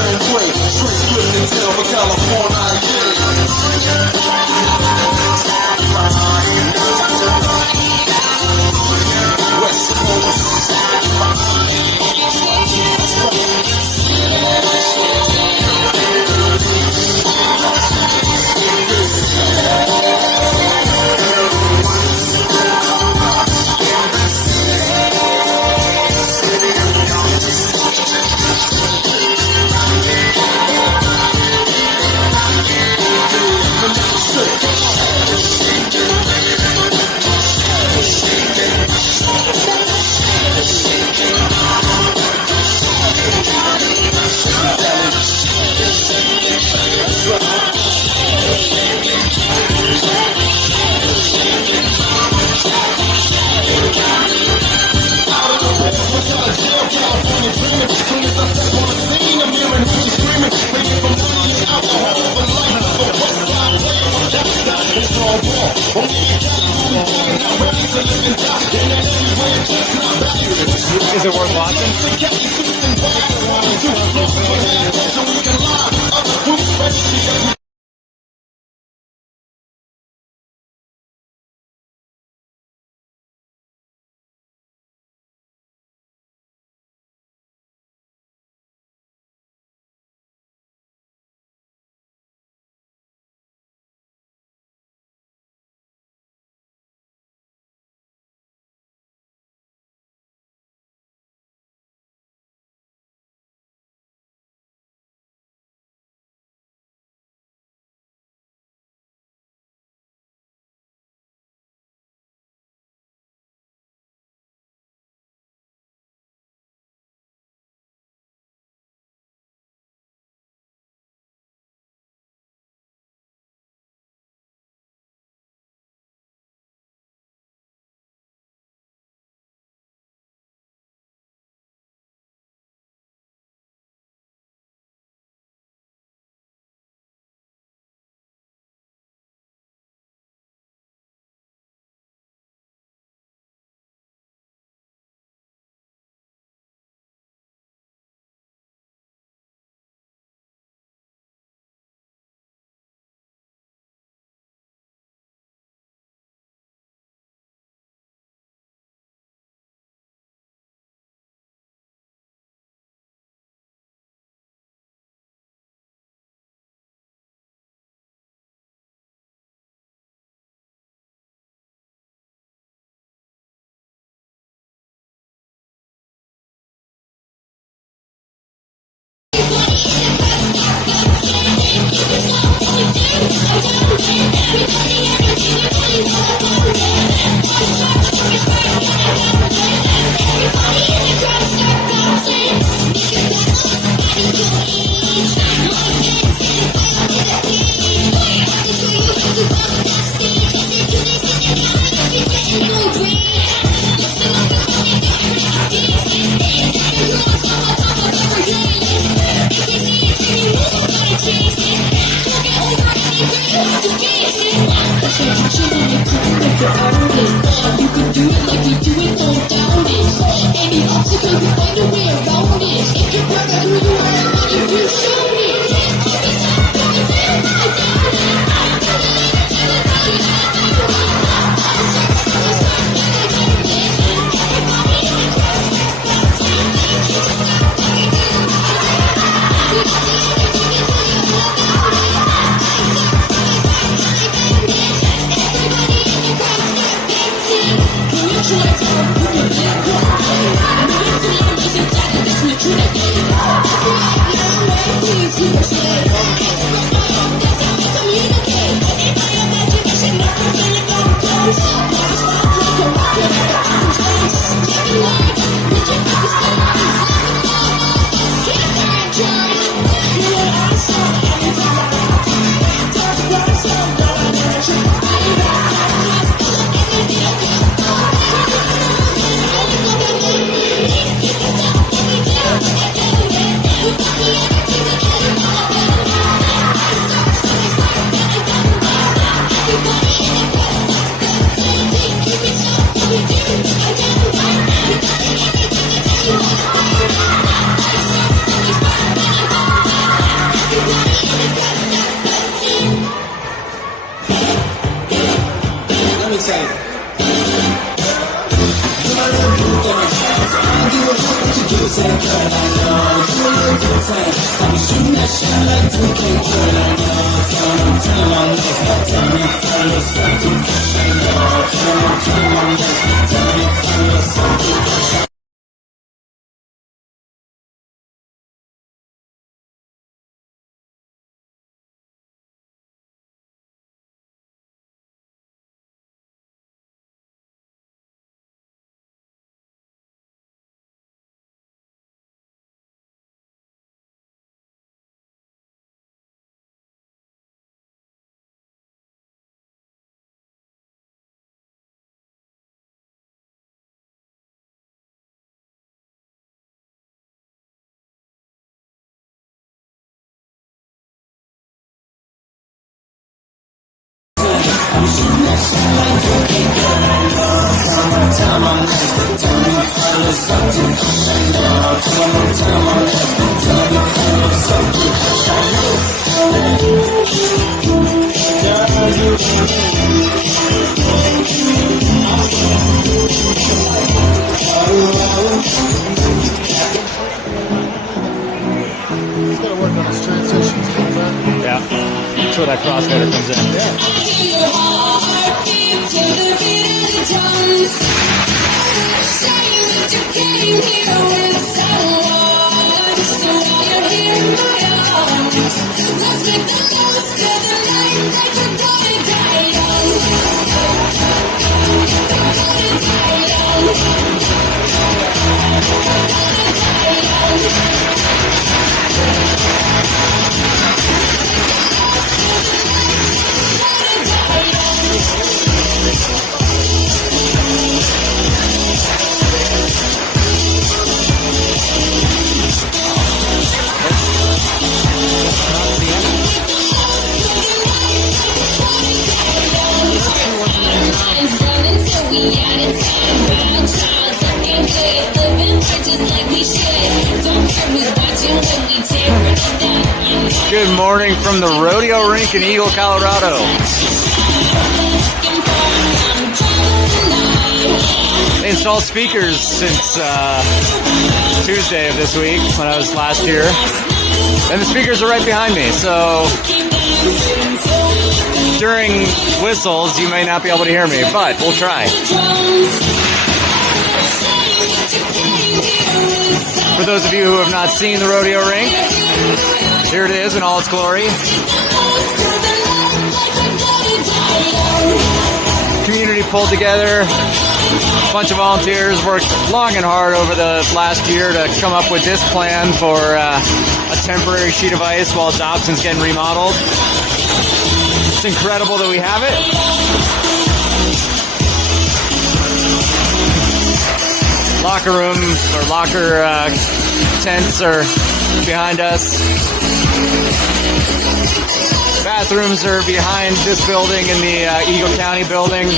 turn gray. Straight living in town for California, yeah. West Coast. Is it worth watching? Yeah, that's where that crossfader comes in. Good morning from the rodeo rink in Eagle, Colorado. They installed speakers since Tuesday of this week when I was last here. And the speakers are right behind me, so during whistles you may not be able to hear me, but we'll try. For those of you who have not seen the rodeo rink, here it is in all its glory. Community pulled together. A bunch of volunteers worked long and hard over the last year to come up with this plan for a temporary sheet of ice while Dobson's getting remodeled. It's incredible that we have it. Locker rooms or locker tents are behind us. Bathrooms are behind this building in the Eagle County building.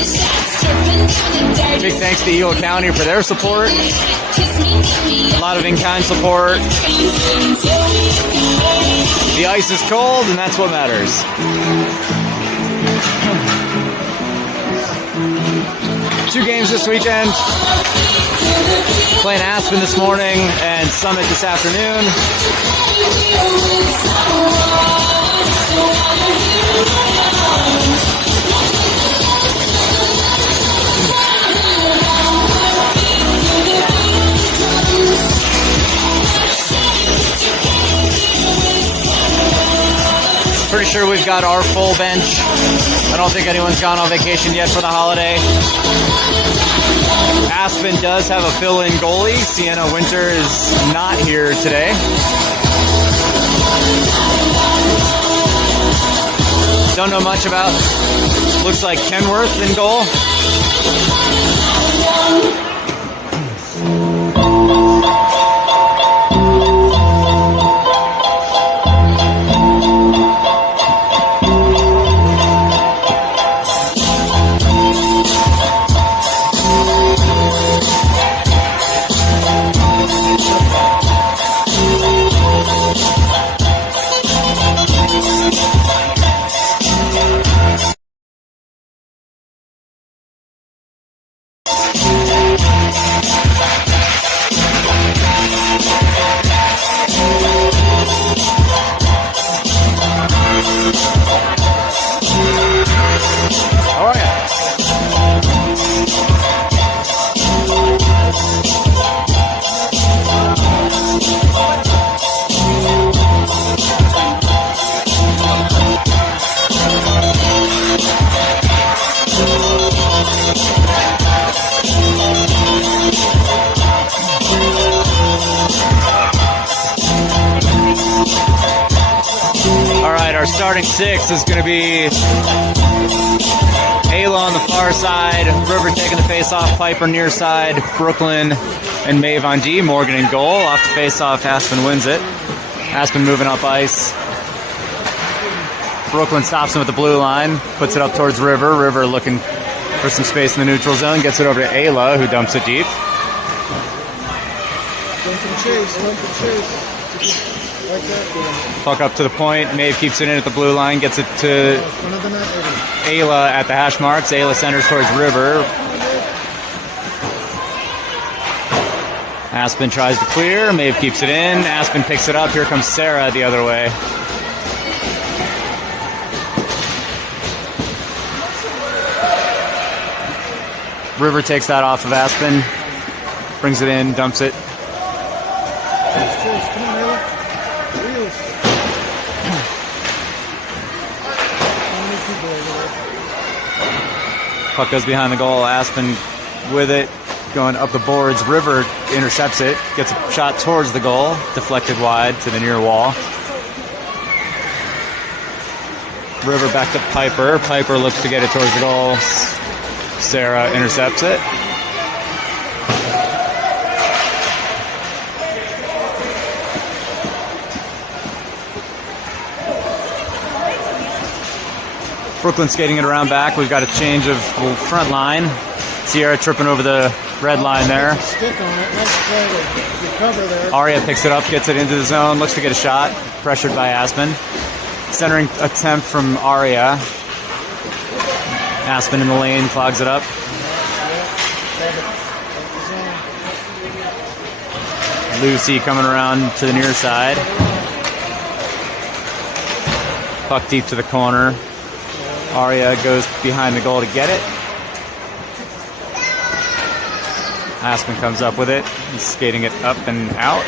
Big thanks to Eagle County for their support. A lot of in-kind support. The ice is cold, and that's what matters. Two games this weekend. Playing Aspen this morning and Summit this afternoon. Pretty sure we've got our full bench. I don't think anyone's gone on vacation yet for the holiday. Aspen does have a fill-in goalie. Sienna Winter is not here today. Don't know much about. Looks like Kenworth in goal. our starting six is going to be Ayla on the far side, River taking the face-off, Piper near side, Brooklyn and Maeve on D, Morgan in goal. Off the face-off, Aspen wins it. Aspen moving up ice. Brooklyn stops him at the blue line, puts it up towards River. River looking for some space in the neutral zone, gets it over to Ayla, who dumps it deep. Puck up to the point. Maeve keeps it in at the blue line, gets it to Ayla at the hash marks. Ayla centers towards River. Aspen tries to clear. Maeve keeps it in. Aspen picks it up. Here comes Sarah the other way. River takes that off of Aspen. Brings it in, dumps it. Puck goes behind the goal. Aspen with it, going up the boards. River intercepts it, gets a shot towards the goal, deflected wide to the near wall. River back to Piper. Piper looks to get it towards the goal. Sarah intercepts it. Brooklyn skating it around back. We've got a change of front line. Sierra tripping over the red line there. Stick on it. Let's try to recover there. Aria picks it up, gets it into the zone, looks to get a shot. Pressured by Aspen. Centering attempt from Aria. Aspen in the lane, clogs it up. Lucy coming around to the near side. Puck deep to the corner. Aria goes behind the goal to get it. Aspen comes up with it. He's skating it up and out.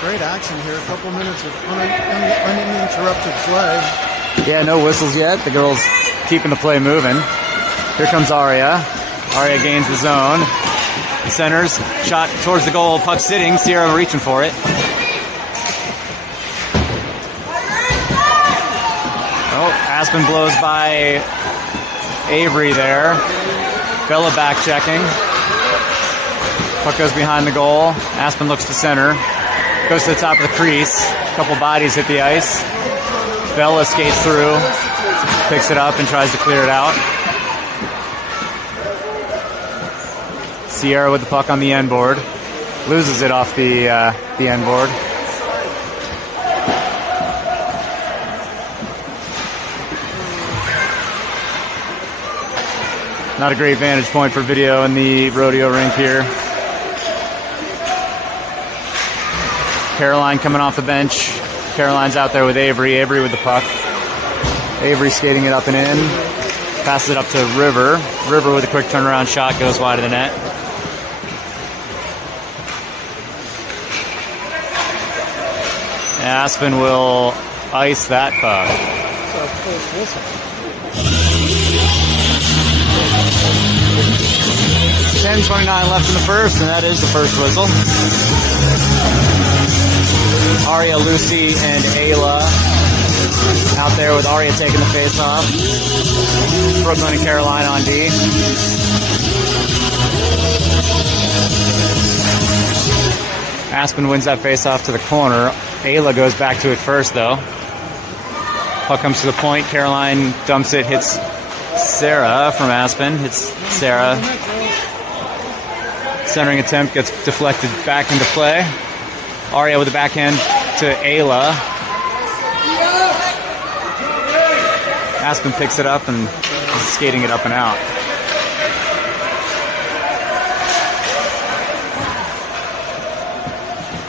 Great action here. A couple minutes of uninterrupted play. Yeah, no whistles yet. The girls keeping the play moving. Here comes Aria. Aria gains the zone. Centers, shot towards the goal, puck sitting, Sierra reaching for it. Oh, Aspen blows by Avery there. Bella back checking. Puck goes behind the goal. Aspen looks to center. Goes to the top of the crease. A couple bodies hit the ice. Bella skates through, picks it up and tries to clear it out. Sierra with the puck on the end board. Loses it off the end board. Not a great vantage point for video in the rodeo rink here. Caroline coming off the bench. Caroline's out there with Avery. Avery with the puck. Avery skating it up and in. Passes it up to River. River with a quick turnaround shot goes wide of the net. Aspen will ice that puck. 10:29 left in the first, and that is the first whistle. Aria, Lucy, and Ayla out there with Aria taking the face off. Brooklyn and Caroline on D. Aspen wins that face off to the corner. Ayla goes back to it first, though. Puck comes to the point. Caroline dumps it, hits Sarah from Aspen. Hits Sarah. Centering attempt gets deflected back into play. Aria with the backhand to Ayla. Aspen picks it up and is skating it up and out.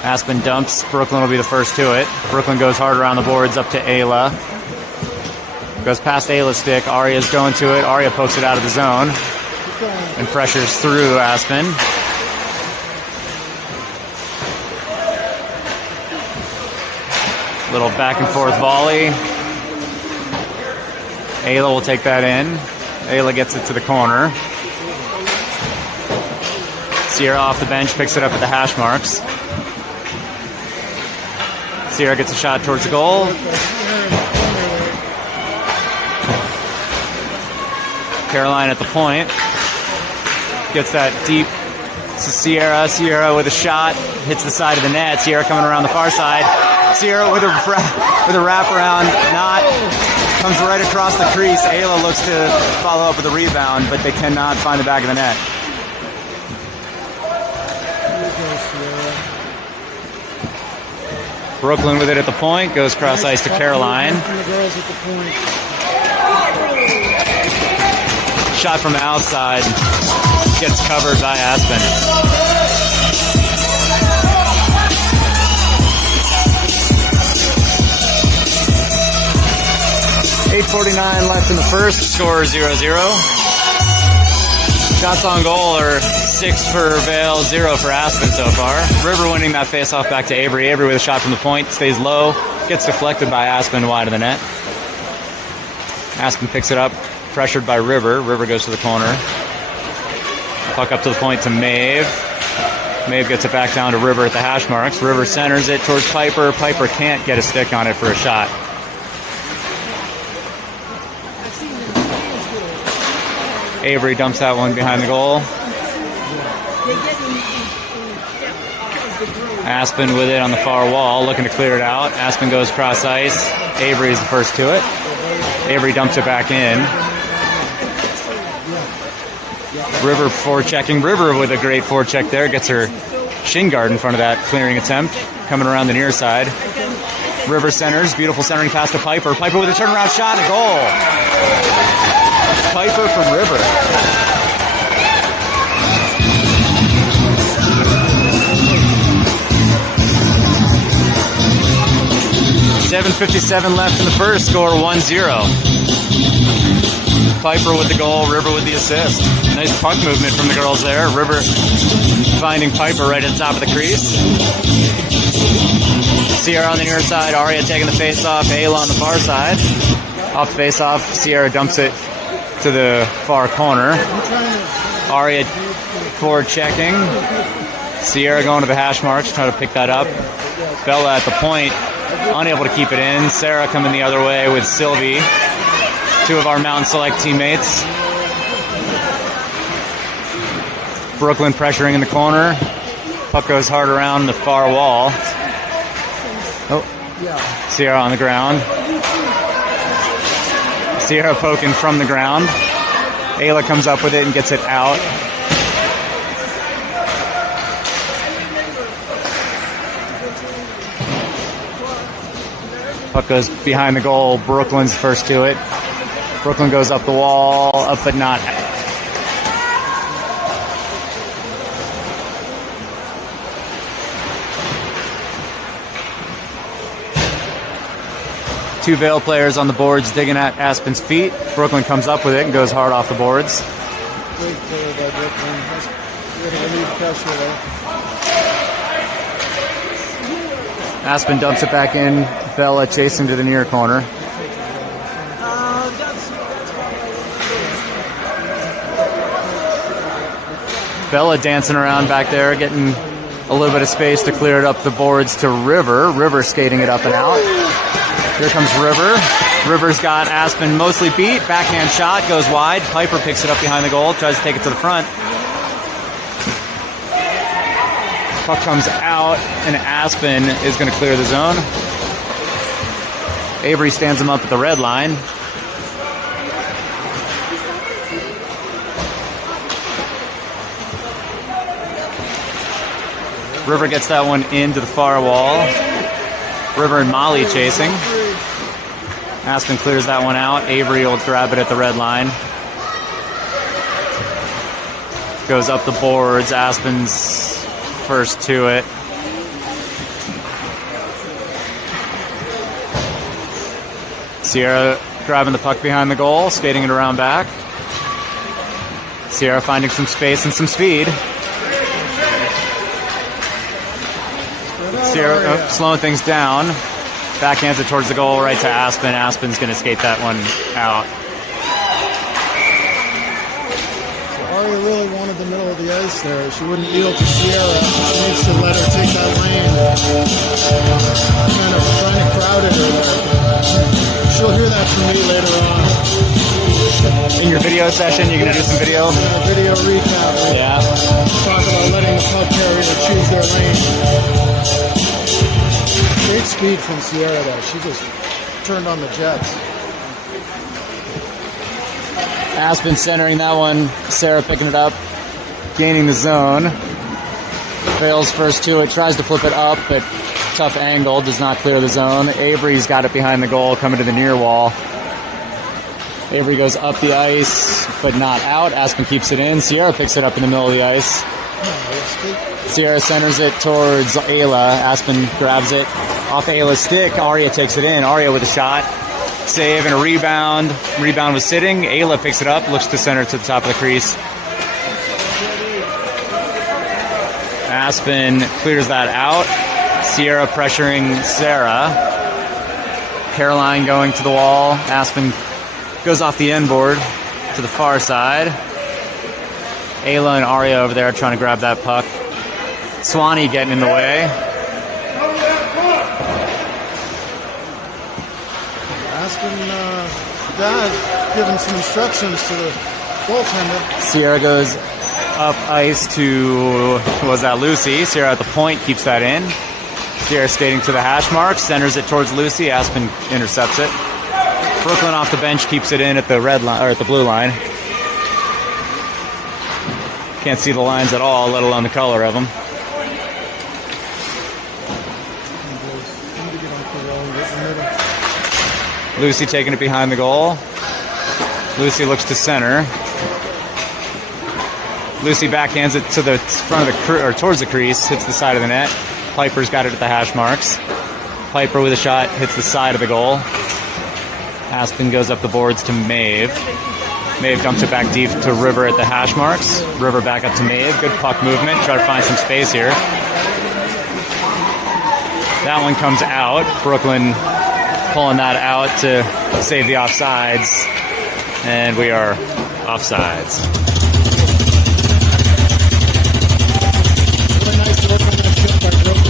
Aspen dumps. Brooklyn will be the first to it. Brooklyn goes hard around the boards up to Ayla. Goes past Ayla's stick. Aria's going to it. Aria pokes it out of the zone and pressures through Aspen. Little back and forth volley. Ayla will take that in. Ayla gets it to the corner. Sierra off the bench, picks it up at the hash marks. Sierra gets a shot towards the goal. Caroline at the point. Gets that deep to Sierra. Sierra with a shot. Hits the side of the net. Sierra coming around the far side. Sierra with a wraparound. Not. Comes right across the crease. Ayla looks to follow up with a rebound, but they cannot find the back of the net. Brooklyn with it at the point. Goes cross ice to Caroline. Shot from outside. Gets covered by Aspen. .8:49 left in the first. Score 0-0. Shots on goal are 6 for Vail, 0 for Aspen so far. River winning that face-off back to Avery. Avery with a shot from the point. Stays low. Gets deflected by Aspen wide of the net. Aspen picks it up. Pressured by River. River goes to the corner. Puck up to the point to Maeve. Maeve gets it back down to River at the hash marks. River centers it towards Piper. Piper can't get a stick on it for a shot. Avery dumps that one behind the goal. Aspen with it on the far wall, looking to clear it out. Aspen goes cross ice. Avery is the first to it. Avery dumps it back in. River forechecking. River with a great forecheck there. Gets her shin guard in front of that clearing attempt. Coming around the near side. River centers. Beautiful centering pass to Piper. Piper with a turnaround shot and goal. Piper from River. .757 left in the first. Score 1-0. Piper with the goal. River with the assist. Nice puck movement from the girls there. River finding Piper right at the top of the crease. Sierra on the near side. Aria taking the face off. Ayla on the far side. Off face off. Sierra dumps it to the far corner. Aria forward checking. Sierra going to the hash marks, trying to pick that up. Bella at the point, unable to keep it in. Sarah coming the other way with Sylvie. Two of our Mountain Select teammates. Brooklyn pressuring in the corner. Puck goes hard around the far wall. Oh, Sierra on the ground. Sierra poking from the ground. Ayla comes up with it and gets it out. Puck goes behind the goal. Brooklyn's first to it. Brooklyn goes up the wall, up but not. Two Vail players on the boards digging at Aspen's feet. Brooklyn comes up with it and goes hard off the boards. Great play by Brooklyn. Relief pressure there. Aspen dumps it back in. Bella chasing to the near corner. Bella dancing around back there, getting a little bit of space to clear it up the boards to River. River skating it up and out. Here comes River. River's got Aspen mostly beat. Backhand shot goes wide. Piper picks it up behind the goal. Tries to take it to the front. Puck comes out, and Aspen is going to clear the zone. Avery stands him up at the red line. River gets that one into the far wall. River and Molly chasing. Aspen clears that one out. Avery will grab it at the red line. Goes up the boards. Aspen's first to it. Sierra grabbing the puck behind the goal, skating it around back. Sierra finding some space and some speed. Sierra slowing things down. Backhands it towards the goal, right to Aspen. Aspen's going to skate that one out. So Aria really wanted the middle of the ice there. She wouldn't yield to Sierra. She needs to let her take that lane. Kind of trying to crowd it or there. She'll hear that from me later on. In your video session, you're going to do some video? Video recap. Yeah. Talk about letting the puck carrier choose their lane. Great speed from Sierra though. She just turned on the jets. Aspen centering that one. Sarah picking it up, gaining the zone. Vail's first to it, tries to flip it up, but tough angle, does not clear the zone. Avery's got it behind the goal, coming to the near wall. Avery goes up the ice, but not out. Aspen keeps it in. Sierra picks it up in the middle of the ice. Sierra centers it towards Ayla. Aspen grabs it off Ayla's stick. Aria takes it in. Aria with a shot. Save and a rebound. Rebound was sitting. Ayla picks it up, looks to center to the top of the crease. Aspen clears that out. Sierra pressuring Sarah. Caroline going to the wall. Aspen goes off the end board to the far side. Ayla and Aria over there trying to grab that puck. Swanee getting in the way. Aspen dad giving some instructions to the goaltender. Sierra goes up ice to, who was that, Lucy. Sierra at the point keeps that in. Sierra skating to the hash mark, centers it towards Lucy. Aspen intercepts it. Brooklyn off the bench keeps it in at the red line, or at the blue line. Can't see the lines at all, let alone the color of them. Lucy taking it behind the goal. Lucy looks to center. Lucy backhands it to the front of the or towards the crease, hits the side of the net. Piper's got it at the hash marks. Piper with a shot hits the side of the goal. Aspen goes up the boards to Maeve. Maeve dumps it back deep to River at the hash marks. River back up to Maeve. Good puck movement. Try to find some space here. That one comes out. Brooklyn pulling that out to save the offsides. And we are offsides. Really nice work on that shot by Brooklyn.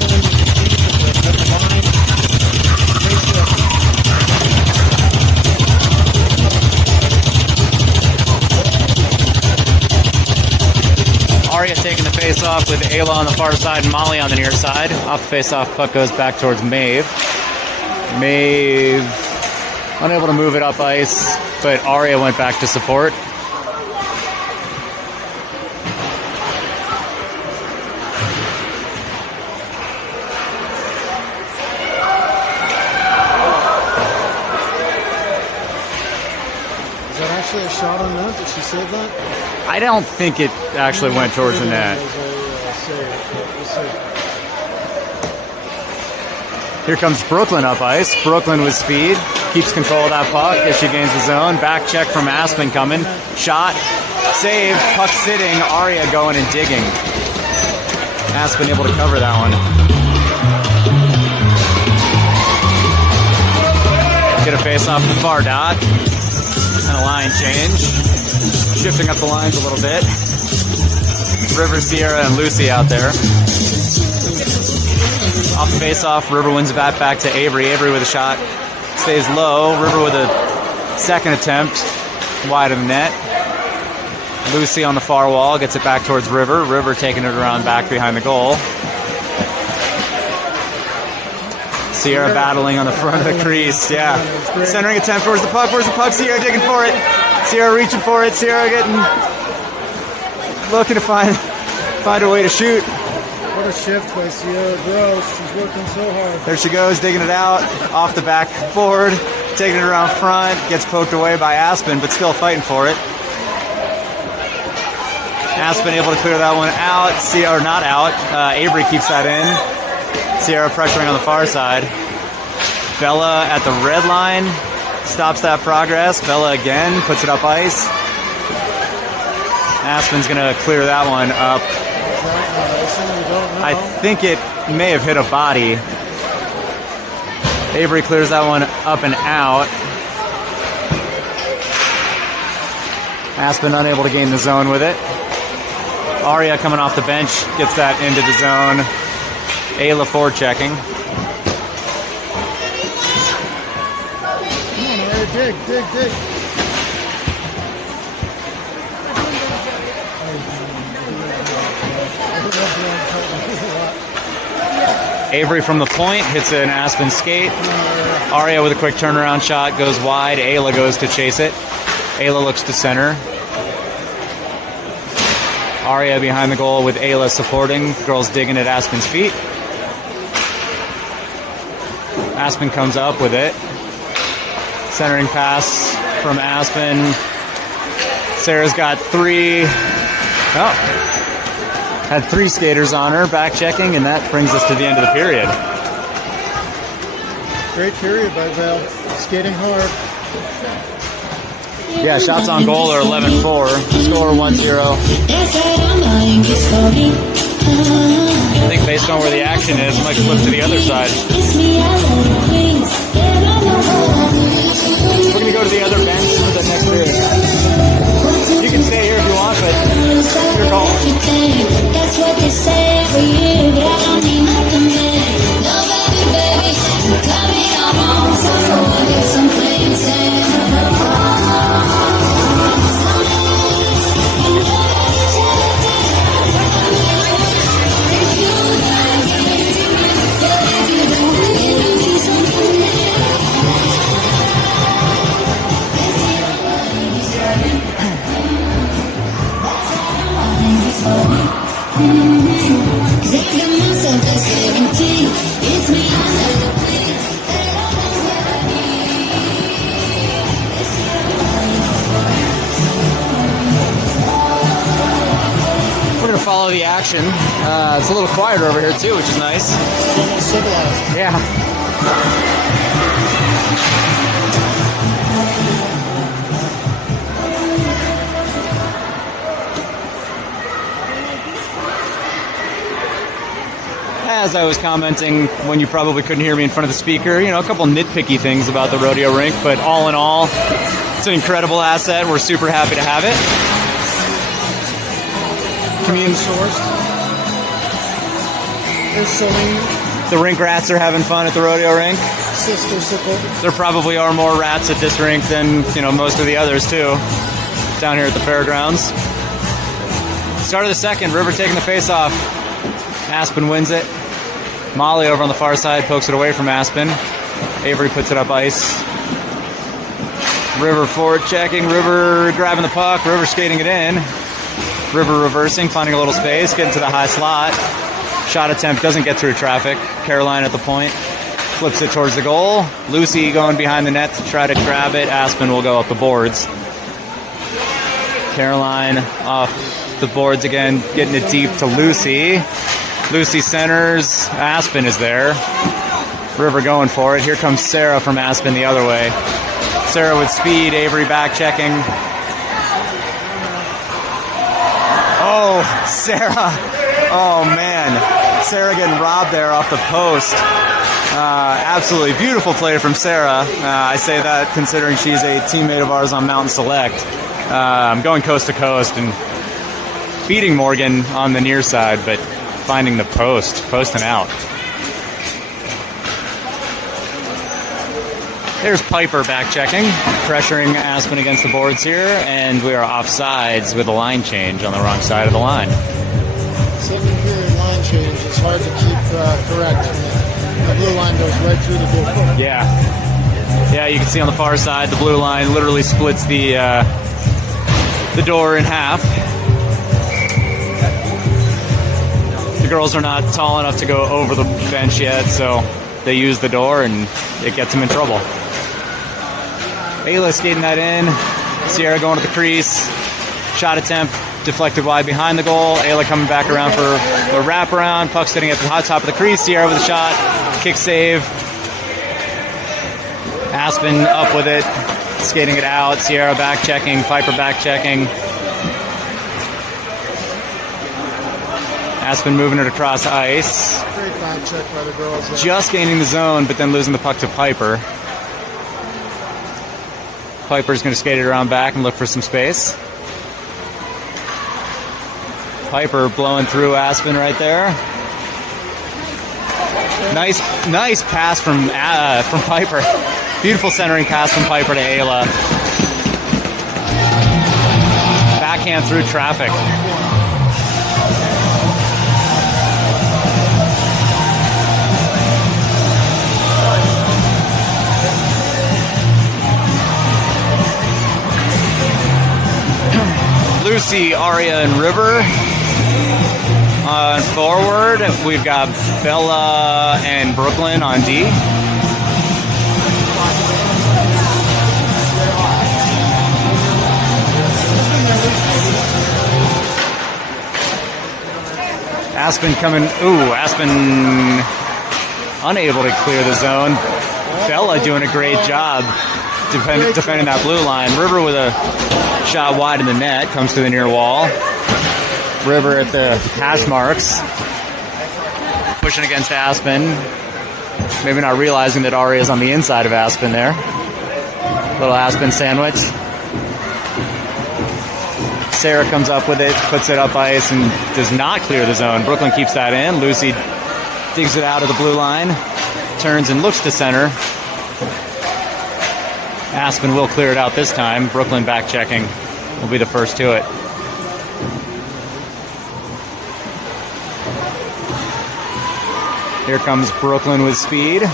Aria taking the face-off with Ayla on the far side and Molly on the near side. Off the face-off, puck goes back towards Maeve. Maeve unable to move it up ice, but Aria went back to support. Is that actually a shot on net? Did she save that? I don't think it actually went towards the net. Here comes Brooklyn up ice. Brooklyn with speed. Keeps control of that puck as she gains the zone. Back check from Aspen coming. Shot. Save. Puck sitting. Aria going and digging. Aspen able to cover that one. Get a face off the far dot. And a line change. Shifting up the lines a little bit. River, Sierra, and Lucy out there. Off the face-off, River wins the bat back to Avery. Avery with a shot. Stays low. River with a second attempt. Wide of the net. Lucy on the far wall. Gets it back towards River. River taking it around back behind the goal. Sierra battling on the front of the crease. Yeah. Centering attempt towards the puck. Where's the puck? Sierra digging for it. Sierra reaching for it. Sierra looking to find a way to shoot. What a shift by Sierra Gross. She's working so hard. There she goes, digging it out off the backboard, taking it around front, gets poked away by Aspen, but still fighting for it. Aspen able to clear that one out, or not out. Avery keeps that in. Sierra pressuring on the far side. Bella at the red line stops that progress. Bella again puts it up ice. Aspen's going to clear that one up. I think it may have hit a body. Avery clears that one up and out. Aspen unable to gain the zone with it. Aria coming off the bench gets that into the zone. Ayla forward checking. Come on, Aria, dig, dig, dig. Avery from the point hits an Aspen skate. Aria with a quick turnaround shot goes wide. Ayla goes to chase it. Ayla looks to center. Aria behind the goal with Ayla supporting. Girls digging at Aspen's feet. Aspen comes up with it. Centering pass from Aspen. Sarah's got three. Oh. Had three skaters on her, back checking, and that brings us to the end of the period. Great period by Vail. Skating hard. Yeah, shots on goal are 11-4. Score 1-0. I think based on where the action is, might flip to the other side. We're going to go to the other bench for the next period. You can stay here if you want, but it's your call. That's what they say for you, but I don't need nothing big. No, baby, tell me I'm wrong. So I'll get some plain We're going to follow the action. It's a little quieter over here too, which is nice. It's almost civilized. Yeah. As I was commenting when you probably couldn't hear me in front of the speaker, a couple nitpicky things about the rodeo rink, but all in all, it's an incredible asset. We're super happy to have it. Community sourced. There's Celine. The rink rats are having fun at the rodeo rink. Sister Sickle. There probably are more rats at this rink than, most of the others too, down here at the fairgrounds. Start of the second, River taking the face off. Aspen wins it. Molly over on the far side pokes it away from Aspen. Avery puts it up ice. River forward checking. River grabbing the puck. River skating it in. River reversing, finding a little space, getting to the high slot. Shot attempt doesn't get through traffic. Caroline at the point. Flips it towards the goal. Lucy going behind the net to try to grab it. Aspen will go up the boards. Caroline off the boards again, getting it deep to Lucy. Lucy centers. Aspen is there. River going for it. Here comes Sarah from Aspen the other way. Sarah with speed. Avery back checking. Oh, Sarah. Oh, man. Sarah getting robbed there off the post. Absolutely beautiful play from Sarah. I say that considering she's a teammate of ours on Mountain Select. Going coast to coast and beating Morgan on the near side, but finding the posting out. There's Piper back checking, pressuring Aspen against the boards here, and we are offsides with a line change on the wrong side of the line. Second period line change is hard to keep correct. The blue line goes right through the door. Yeah, you can see on the far side, the blue line literally splits the door in half. The girls are not tall enough to go over the bench yet, so they use the door and it gets them in trouble. Ayla skating that in. Sierra going to the crease. Shot attempt deflected wide behind the goal. Ayla coming back around for the wraparound. Puck sitting at the hot top of the crease. Sierra with a shot. Kick save. Aspen up with it. Skating it out. Sierra back checking. Piper back checking. Aspen moving it across ice. Great back check by the girls there. Just gaining the zone, but then losing the puck to Piper. Piper's going to skate it around back and look for some space. Piper blowing through Aspen right there. Nice pass from Piper. Beautiful centering pass from Piper to Ayla. Backhand through traffic. Lucy, Aria, and River. On forward, we've got Bella and Brooklyn on D. Aspen coming. Ooh, Aspen unable to clear the zone. Bella doing a great job defending that blue line. River with a shot wide in the net, comes to the near wall. River at the hash marks, pushing against Aspen. Maybe not realizing that Ari is on the inside of Aspen there. Little Aspen sandwich. Sarah comes up with it, puts it up ice, and does not clear the zone. Brooklyn keeps that in. Lucy digs it out of the blue line, turns and looks to center. Aspen will clear it out this time. Brooklyn back checking will be the first to it. Here comes Brooklyn with speed.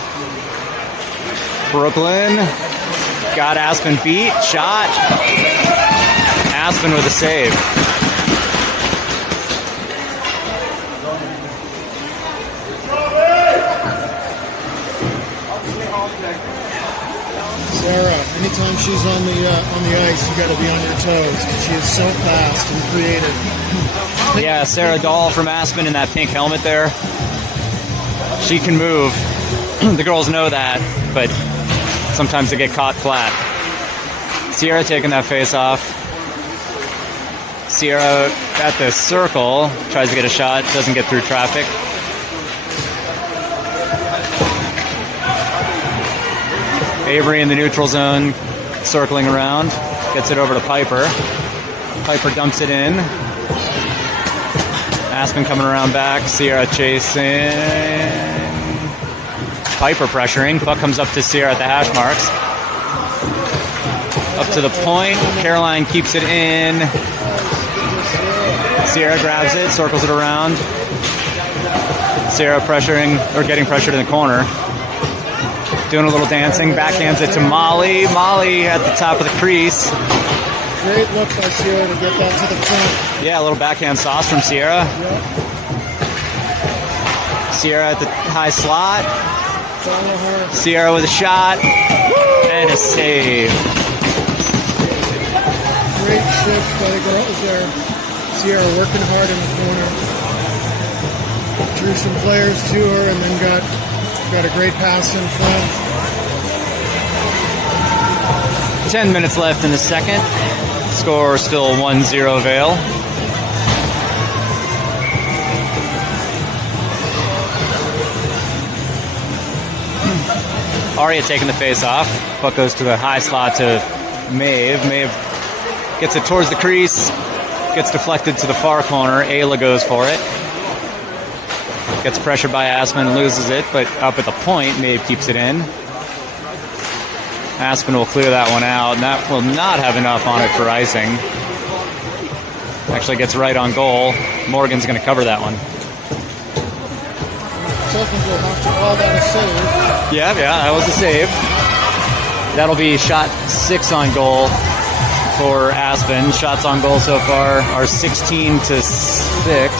Brooklyn got Aspen beat. Shot. Aspen with a save. Sarah, anytime she's on the ice, you got to be on your toes because she is so fast and creative. Yeah, Sarah Dahl from Aspen in that pink helmet there. She can move. The girls know that, but sometimes they get caught flat. Sierra taking that face off. Sierra at the circle, tries to get a shot, doesn't get through traffic. Avery in the neutral zone, circling around, gets it over to Piper. Piper dumps it in. Aspen coming around back, Sierra chasing. Piper pressuring, puck comes up to Sierra at the hash marks. Up to the point, Caroline keeps it in. Sierra grabs it, circles it around. Sierra pressuring, or getting pressured in the corner. Doing a little dancing, backhands it to Molly. Molly at the top of the crease. Great look by Sierra to get that to the front. Yeah, a little backhand sauce from Sierra. Yep. Sierra at the high slot. Sierra with a shot. And a save. Great shift by the girls there. Sierra working hard in the corner. Drew some players to her and then got a great pass in front. 10 minutes left in the second. Score still 1-0 Vail. Aria taking the face off. Puck goes to the high slot to Maeve. Maeve gets it towards the crease. Gets deflected to the far corner. Ayla goes for it. Gets pressured by Aspen, loses it, but up at the point, Maeve keeps it in. Aspen will clear that one out, and that will not have enough on it for icing. Actually gets right on goal. Morgan's going to cover that one. Technically, have to call that a save. Yeah, that was a save. That'll be shot 6 on goal for Aspen. Shots on goal so far are 16-6.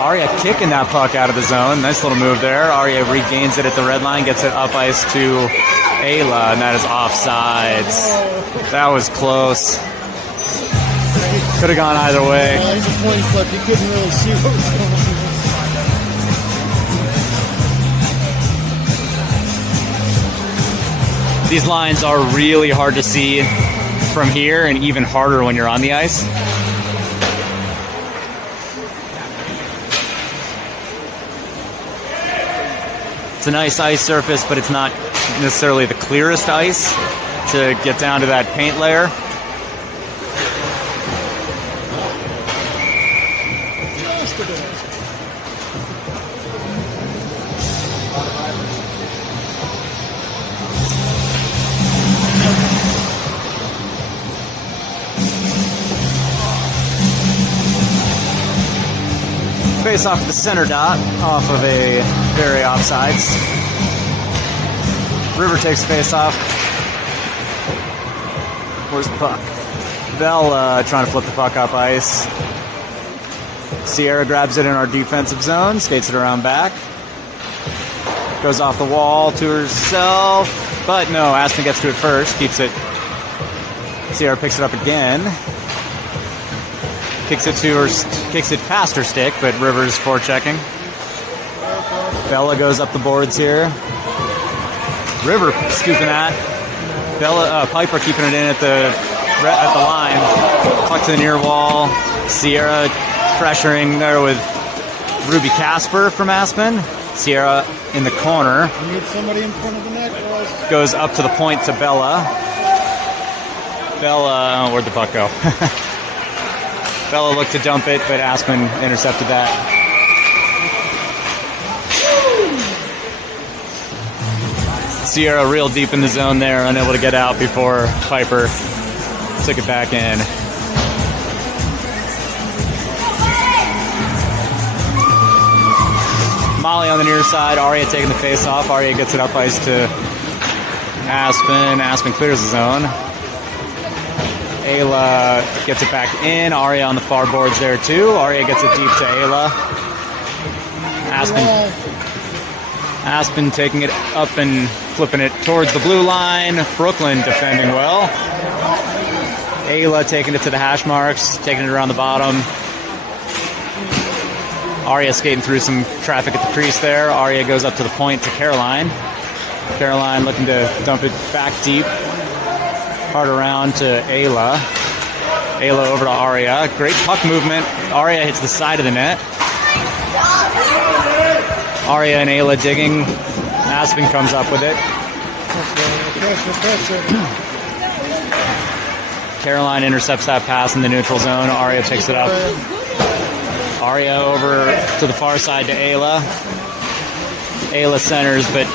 Aria kicking that puck out of the zone. Nice little move there. Aria regains it at the red line, gets it up ice to Ayla, and that is offsides. That was close. Could have gone either way. Well, he's a point flip. You couldn't really see what was going on. These lines are really hard to see from here and even harder when you're on the ice. It's a nice ice surface, but it's not necessarily the clearest ice to get down to that paint layer. Face off the center dot, off of a very offsides. River takes face off. Where's the puck? Vail trying to flip the puck up ice. Sierra grabs it in our defensive zone, skates it around back. Goes off the wall to herself, but no, Aspen gets to it first, keeps it. Sierra picks it up again. Kicks it past her stick, but Rivers forechecking. Bella goes up the boards here. River scooping that. Piper keeping it in at the line. Puck to the near wall. Sierra pressuring there with Ruby Casper from Aspen. Sierra in the corner. You need somebody in front of the net, girls. Goes up to the point to Bella. Bella, where'd the puck go? Bella looked to dump it, but Aspen intercepted that. Sierra real deep in the zone there, unable to get out before Piper took it back in. Molly on the near side, Aria taking the face off. Aria gets it up ice to Aspen. Aspen clears the zone. Ayla gets it back in. Aria on the far boards there too. Aria gets it deep to Ayla. Aspen taking it up and flipping it towards the blue line. Brooklyn defending well. Ayla taking it to the hash marks, taking it around the bottom. Aria skating through some traffic at the crease there. Aria goes up to the point to Caroline. Caroline looking to dump it back deep. Hard around to Ayla. Ayla over to Aria. Great puck movement. Aria hits the side of the net. Aria and Ayla digging. Aspen comes up with it. Caroline intercepts that pass in the neutral zone. Aria picks it up. Aria over to the far side to Ayla. Ayla centers, but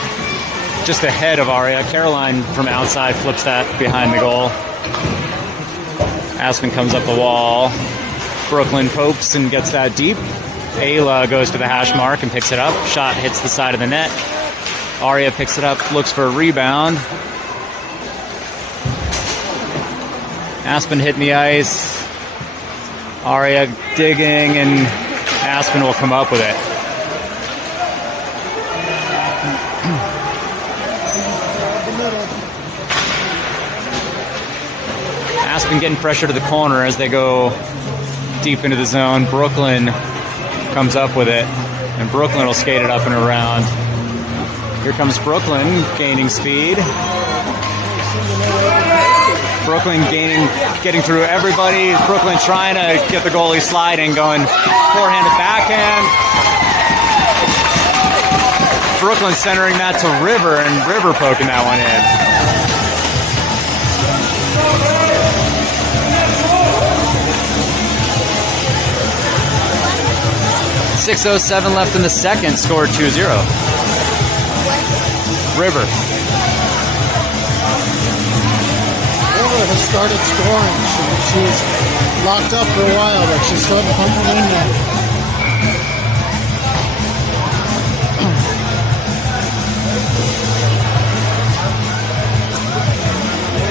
just ahead of Aria. Caroline from outside flips that behind the goal. Aspen comes up the wall. Brooklyn pokes and gets that deep. Ayla goes to the hash mark and picks it up. Shot hits the side of the net. Aria picks it up, looks for a rebound. Aspen hitting the ice. Aria digging, and Aspen will come up with it. Aspen getting pressure to the corner as they go deep into the zone. Brooklyn comes up with it, and Brooklyn will skate it up and around. Here comes Brooklyn gaining speed. Brooklyn getting through everybody. Brooklyn trying to get the goalie sliding, going forehand to backhand. Brooklyn centering that to River, and River poking that one in. .607 left in the second, scored 2-0. River. River has started scoring. She was locked up for a while, but she's starting to pump it in now.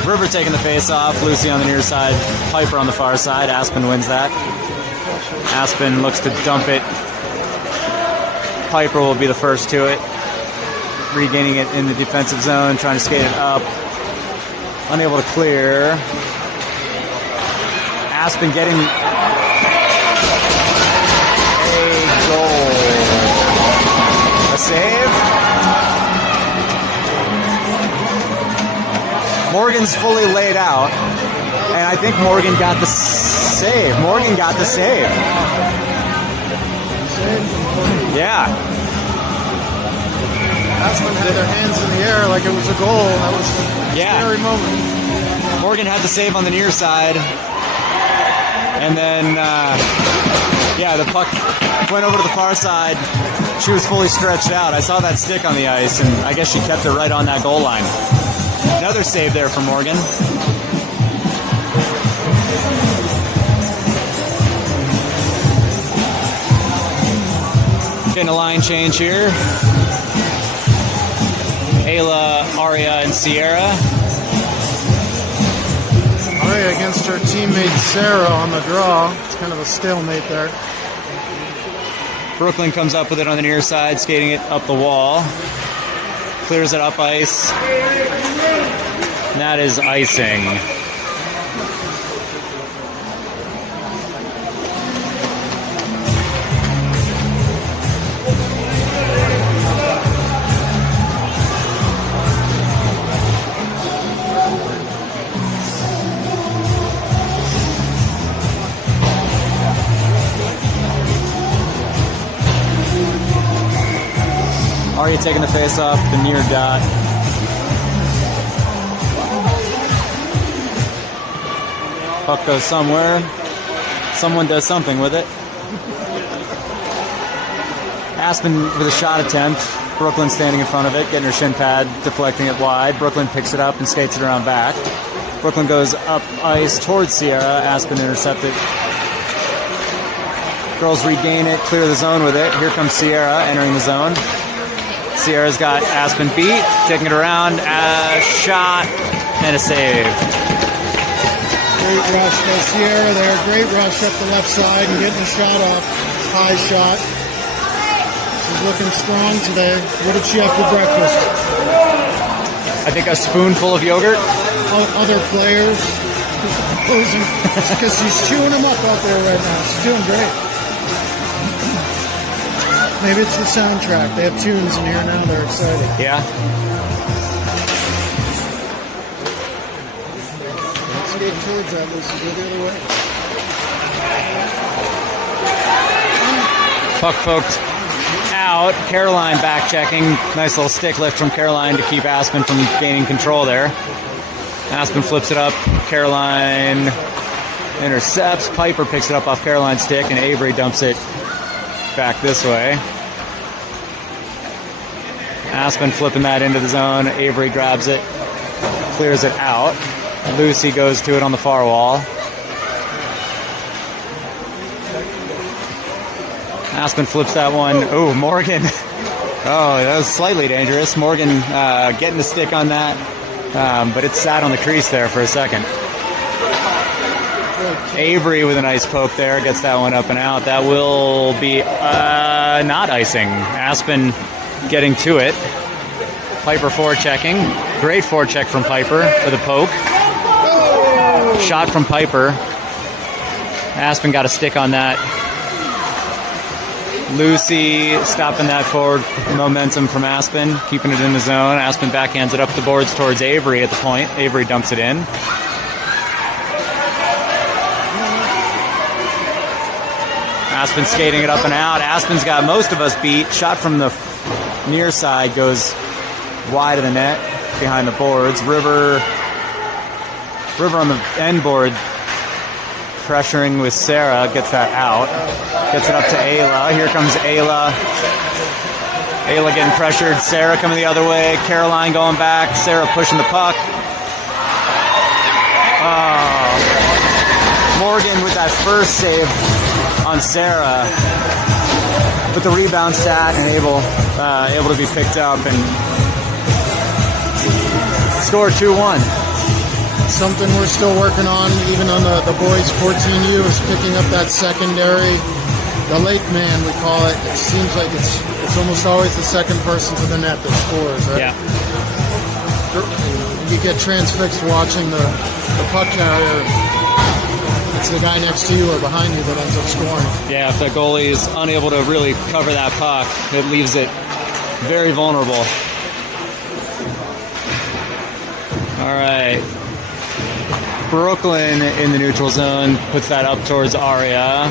River taking the face off. Lucy on the near side. Piper on the far side. Aspen wins that. Aspen looks to dump it. Piper will be the first to it. Regaining it in the defensive zone, trying to skate it up. Unable to clear. Aspen getting a goal. A save. Morgan's fully laid out, and I think Morgan got the save. Morgan got the save. Yeah. Aspen had their hands in the air like it was a goal. That was a scary moment. Morgan had the save on the near side. And then, the puck went over to the far side. She was fully stretched out. I saw that stick on the ice, and I guess she kept it right on that goal line. Another save there for Morgan. Getting a line change here. Ayla, Aria, and Sierra. Aria against her teammate Sarah on the draw. It's kind of a stalemate there. Brooklyn comes up with it on the near side, skating it up the wall. Clears it up ice. And that is icing. Aria taking the face off the near dot. Puck goes somewhere. Someone does something with it. Aspen with a shot attempt. Brooklyn standing in front of it, getting her shin pad, deflecting it wide. Brooklyn picks it up and skates it around back. Brooklyn goes up ice towards Sierra. Aspen intercepted. Girls regain it, clear the zone with it. Here comes Sierra entering the zone. Sierra's got Aspen beat, taking it around, a shot, and a save. Great rush by Sierra there. Great rush up the left side and getting a shot off. High shot. She's looking strong today. What did she have for breakfast? I think a spoonful of yogurt. Other players. Because she's chewing them up out there right now. She's doing great. Maybe it's the soundtrack. They have tunes in here now. They're excited. Yeah. Let's skate towards that, Lucy. Go the other way. Puck poked out. Caroline back checking. Nice little stick lift from Caroline to keep Aspen from gaining control there. Aspen flips it up. Caroline intercepts. Piper picks it up off Caroline's stick, and Avery dumps it back this way. Aspen flipping that into the zone. Avery grabs it, clears it out. Lucy goes to it on the far wall. Aspen flips that one. Oh, Morgan. Oh, that was slightly dangerous. Morgan getting the stick on that, but it sat on the crease there for a second. Avery with a nice poke there, gets that one up and out. That will be not icing. Aspen getting to it. Piper forechecking. Great forecheck from Piper with a poke. Shot from Piper. Aspen got a stick on that. Lucy stopping that forward momentum from Aspen, keeping it in the zone. Aspen backhands it up the boards towards Avery at the point. Avery dumps it in. Aspen skating it up and out. Aspen's got most of us beat. Shot from the near side goes wide of the net behind the boards. River on the end board pressuring with Sarah, gets that out. Gets it up to Ayla. Here comes Ayla. Ayla getting pressured. Sarah coming the other way. Caroline going back. Sarah pushing the puck. Morgan with that first save on Sarah, but the rebound sat and able to be picked up and score 2-1. Something we're still working on, even on the boys 14U, is picking up that secondary, the late man we call it. It seems like it's almost always the second person to the net that scores, right? Yeah. You get transfixed watching the puck carrier. It's the guy next to you or behind you that ends up scoring. Yeah, if the goalie is unable to really cover that puck, it leaves it very vulnerable. All right. Brooklyn in the neutral zone puts that up towards Aria.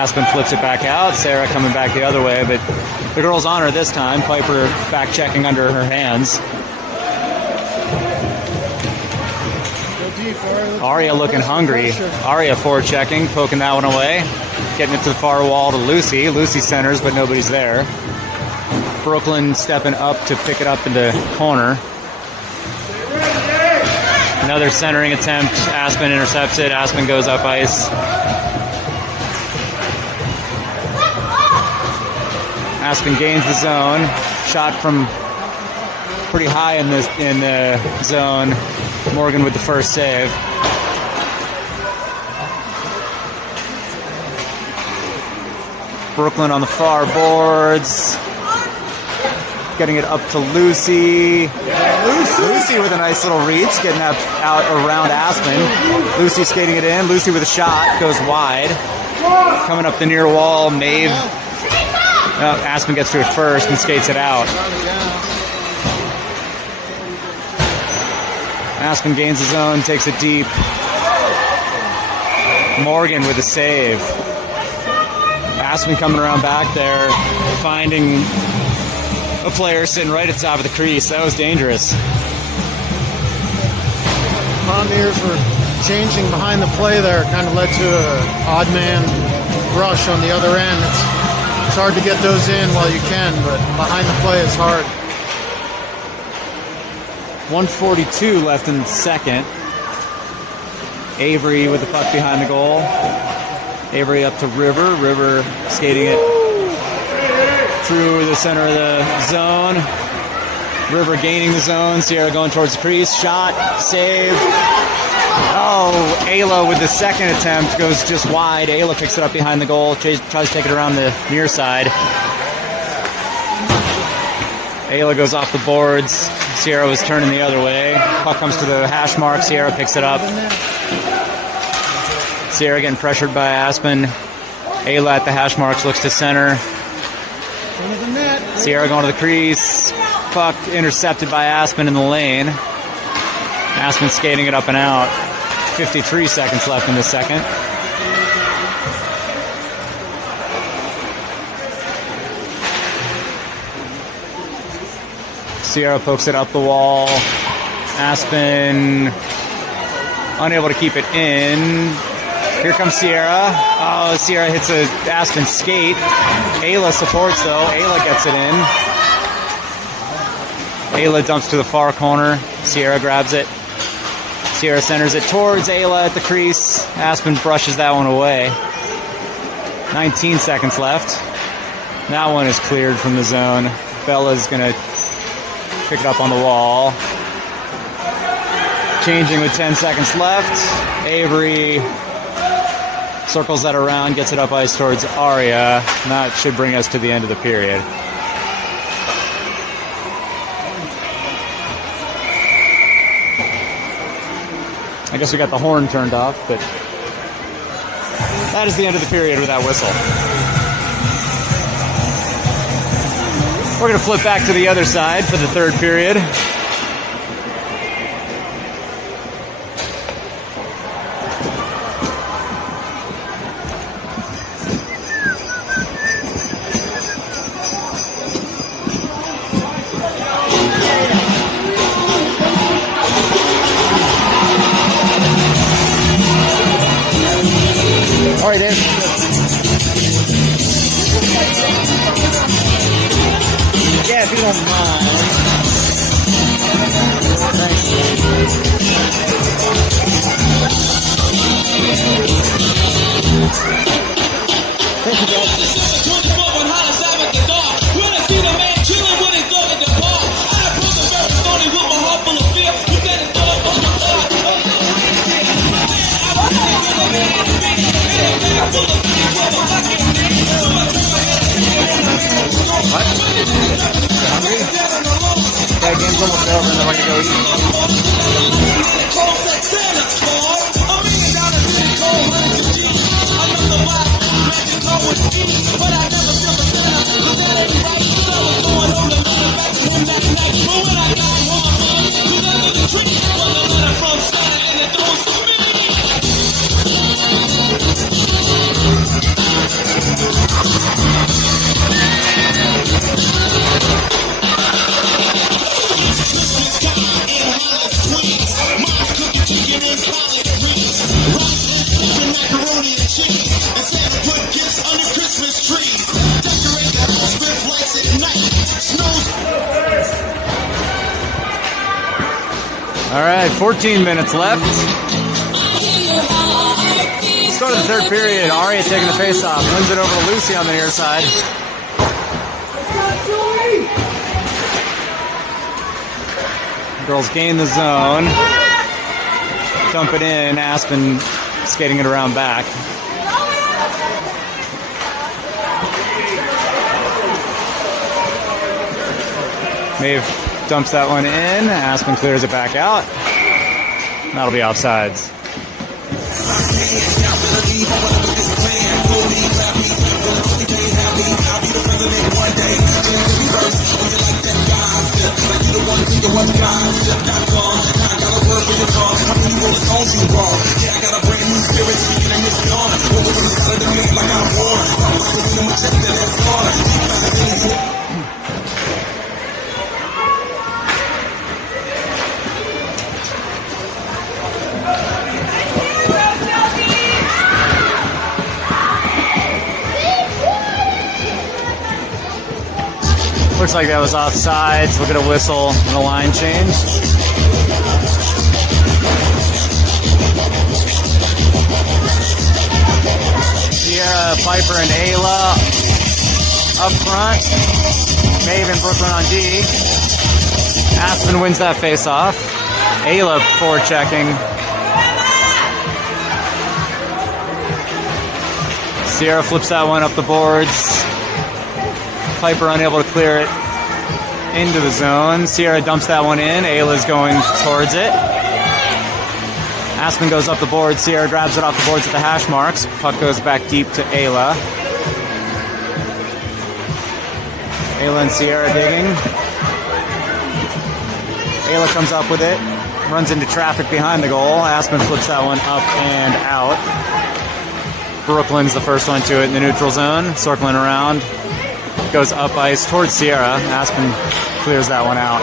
Aspen flips it back out. Sarah coming back the other way, but the girl's on her this time. Piper back checking under her hands. Aria looking hungry. Aria forward checking, poking that one away. Getting it to the far wall to Lucy. Lucy centers, but nobody's there. Brooklyn stepping up to pick it up into corner. Another centering attempt. Aspen intercepts it. Aspen goes up ice. Aspen gains the zone. Shot from pretty high in the zone. Morgan with the first save. Brooklyn on the far boards. Getting it up to Lucy. Lucy with a nice little reach. Getting that out around Aspen. Lucy skating it in. Lucy with a shot. Goes wide. Coming up the near wall. Maeve. Aspen gets to it first and skates it out. Aspen gains his own, takes it deep. Morgan with a save. Aspen coming around back there, finding a player sitting right at the top of the crease. That was dangerous. Mountaineers were changing behind the play there. Kind of led to an odd man rush on the other end. It's hard to get those in while you can, but behind the play is hard. 1:42 left in the second. Avery with the puck behind the goal. Avery up to River. River skating it through the center of the zone. River gaining the zone. Sierra going towards the crease. Shot. Save. Oh, Ayla with the second attempt goes just wide. Ayla picks it up behind the goal. Tries to take it around the near side. Ayla goes off the boards. Sierra was turning the other way. Puck comes to the hash mark. Sierra picks it up. Sierra getting pressured by Aspen. Ayla at the hash marks looks to center. Sierra going to the crease. Puck intercepted by Aspen in the lane. Aspen skating it up and out. 53 seconds left in the second. Sierra pokes it up the wall. Aspen unable to keep it in. Here comes Sierra. Oh, Sierra hits a Aspen skate. Ayla supports though. Ayla gets it in. Ayla dumps to the far corner. Sierra grabs it. Sierra centers it towards Ayla at the crease. Aspen brushes that one away. 19 seconds left. That one is cleared from the zone. Bella's going to pick it up on the wall. Changing with 10 seconds left. Avery circles that around, gets it up ice towards Aria. And that should bring us to the end of the period. I guess we got the horn turned off, but that is the end of the period with that whistle. We're going to flip back to the other side for the third period. All right, Dave. Yeah, if you don't mind. Thanks. Thank you, guys. 24 when Hollis out at the door. When I see the man chilling with his dog at the bar, I approach the very stony with my heart full of fear. You got a dog on the floor. That game's almost over and then I can go eat. All right, 14 minutes left. Let's go to the third period. Aria taking the face-off. Wins it over to Lucy on the near side. Girls gain the zone. Dump it in. Aspen skating it around back. Maeve dumps that one in. Aspen clears it back out. That'll be offsides. Looks like that was offsides. We'll get a whistle and a line change. Sierra, Piper, and Ayla up front. Maeve and Brooklyn on D. Aspen wins that face-off. Ayla forward checking. Sierra flips that one up the boards. Piper unable to clear it into the zone. Sierra dumps that one in. Ayla's going towards it. Aspen goes up the board. Sierra grabs it off the boards at the hash marks. Puck goes back deep to Ayla. Ayla and Sierra digging. Ayla comes up with it. Runs into traffic behind the goal. Aspen flips that one up and out. Brooklyn's the first one to it in the neutral zone. Circling around. Goes up ice towards Sierra. Aspen clears that one out.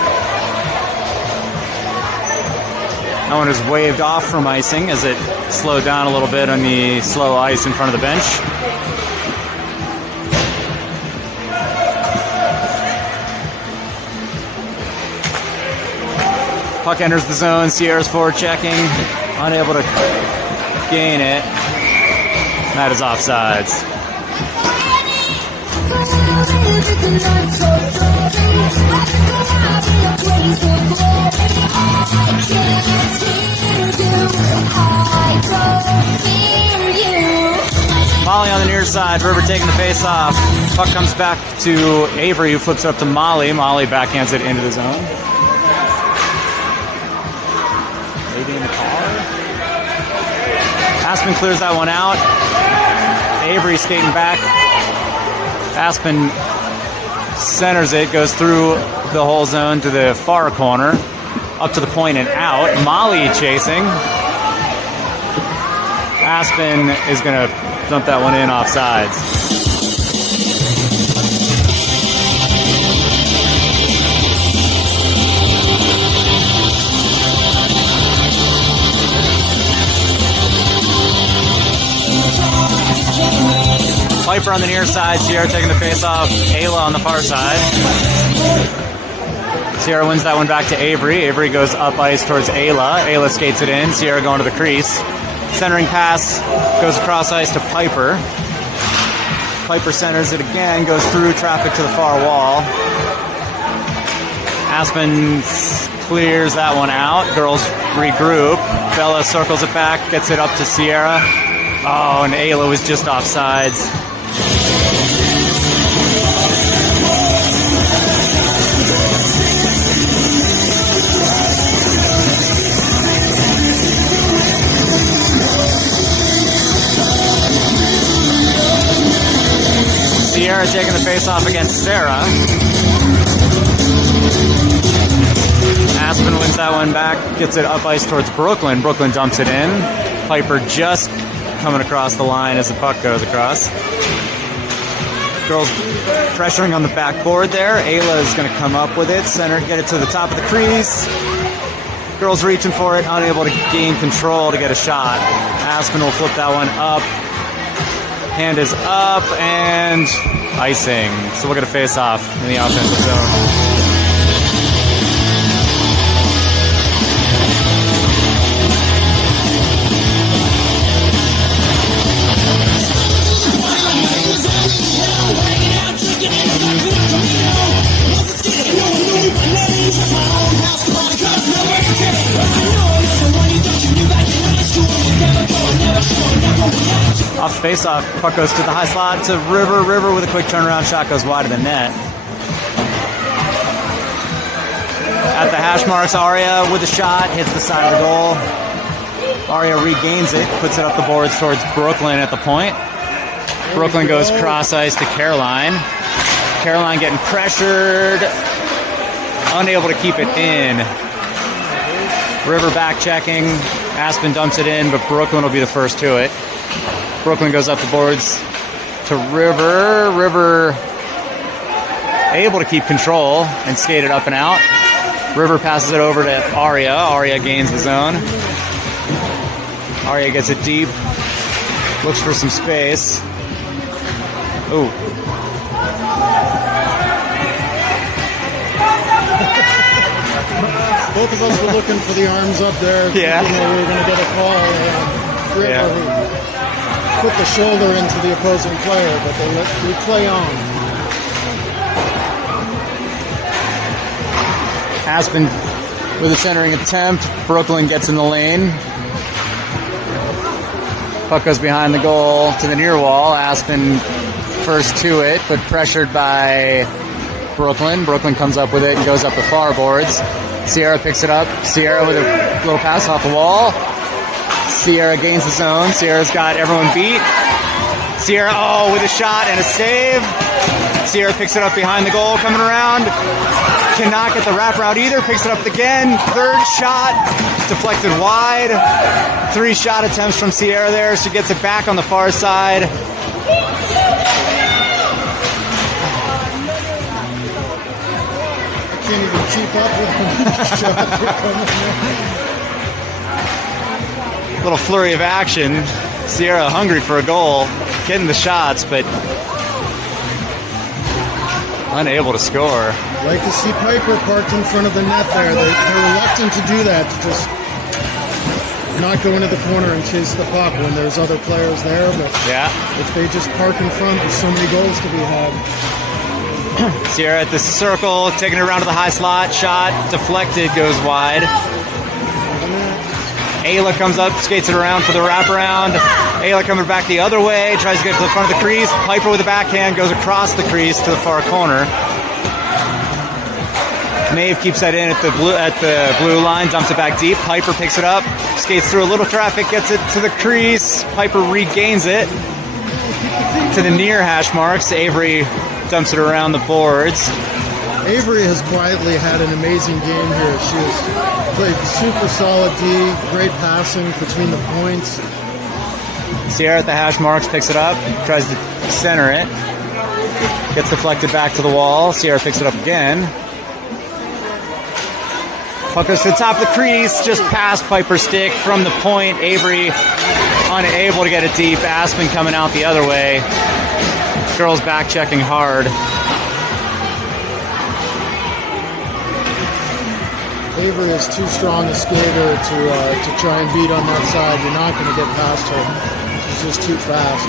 That one is waved off from icing as it slowed down a little bit on the slow ice in front of the bench. Puck enters the zone. Sierra's forward checking. Unable to gain it. That is offsides. Molly on the near side. River taking the face off. Puck comes back to Avery, who flips it up to Molly. Molly backhands it into the zone. Lady in the car. Aspen clears that one out. Avery skating back. Aspen centers it, goes through the whole zone to the far corner, up to the point and out. Molly chasing. Aspen is going to dump that one in offsides. Piper on the near side, Sierra taking the face off, Ayla on the far side. Sierra wins that one back to Avery. Avery goes up ice towards Ayla. Ayla skates it in, Sierra going to the crease. Centering pass goes across ice to Piper. Piper centers it again, goes through traffic to the far wall. Aspen clears that one out. Girls regroup. Bella circles it back, gets it up to Sierra. Oh, and Ayla was just offsides. Sierra taking the face-off against Sarah. Aspen wins that one back, gets it up ice towards Brooklyn. Brooklyn dumps it in. Piper just coming across the line as the puck goes across. Girls pressuring on the backboard there. Ayla is going to come up with it. Center, get it to the top of the crease. Girls reaching for it, unable to gain control to get a shot. Aspen will flip that one up. Hand is up and icing. So we'll get a face-off in the offensive zone. face-off. Puck goes to the high slot to River. River with a quick turnaround shot goes wide of the net. At the hash marks, Aria with a shot, hits the side of the goal. Aria regains it, puts it up the boards towards Brooklyn at the point. Brooklyn goes cross ice to Caroline. Caroline getting pressured, unable to keep it in. River back checking. Aspen dumps it in, but Brooklyn will be the first to it. Brooklyn goes up the boards to River. River able to keep control and skate it up and out. River passes it over to Aria. Aria gains the zone. Aria gets it deep. Looks for some space. Ooh. Both of us were looking for the arms up there. Yeah. We were going to get a call. River put the shoulder into the opposing player, but we play on. Aspen with a centering attempt. Brooklyn gets in the lane. Puck goes behind the goal to the near wall. Aspen first to it, but pressured by Brooklyn. Brooklyn comes up with it and goes up the far boards. Sierra picks it up. Sierra with a little pass off the wall. Sierra gains the zone. Sierra's got everyone beat. Sierra, with a shot and a save. Sierra picks it up behind the goal, coming around. Cannot get the wraparound either. Picks it up again. Third shot, deflected wide. 3 shot attempts from Sierra there. She gets it back on the far side. Can't even keep up with them. Little flurry of action. Sierra hungry for a goal, getting the shots, but unable to score. Like to see Piper parked in front of the net there. They're reluctant to do that, to just not go into the corner and chase the puck when there's other players there. But if they just park in front, there's so many goals to be had. Sierra at the circle, taking it around to the high slot. Shot deflected, goes wide. Ayla comes up, skates it around for the wraparound. Ayla coming back the other way, tries to get to the front of the crease. Piper with a backhand goes across the crease to the far corner. Maeve keeps that in at the blue line, dumps it back deep. Piper picks it up, skates through a little traffic, gets it to the crease. Piper regains it to the near hash marks. Avery dumps it around the boards. Avery has quietly had an amazing game here. She has played super solid D, great passing between the points. Sierra at the hash marks picks it up, tries to center it. Gets deflected back to the wall. Sierra picks it up again. Puck goes to the top of the crease, just past Piper's stick from the point. Avery unable to get it deep. Aspen coming out the other way. Girls back checking hard. Avery is too strong a skater to try and beat on that side. You're not going to get past her. She's just too fast.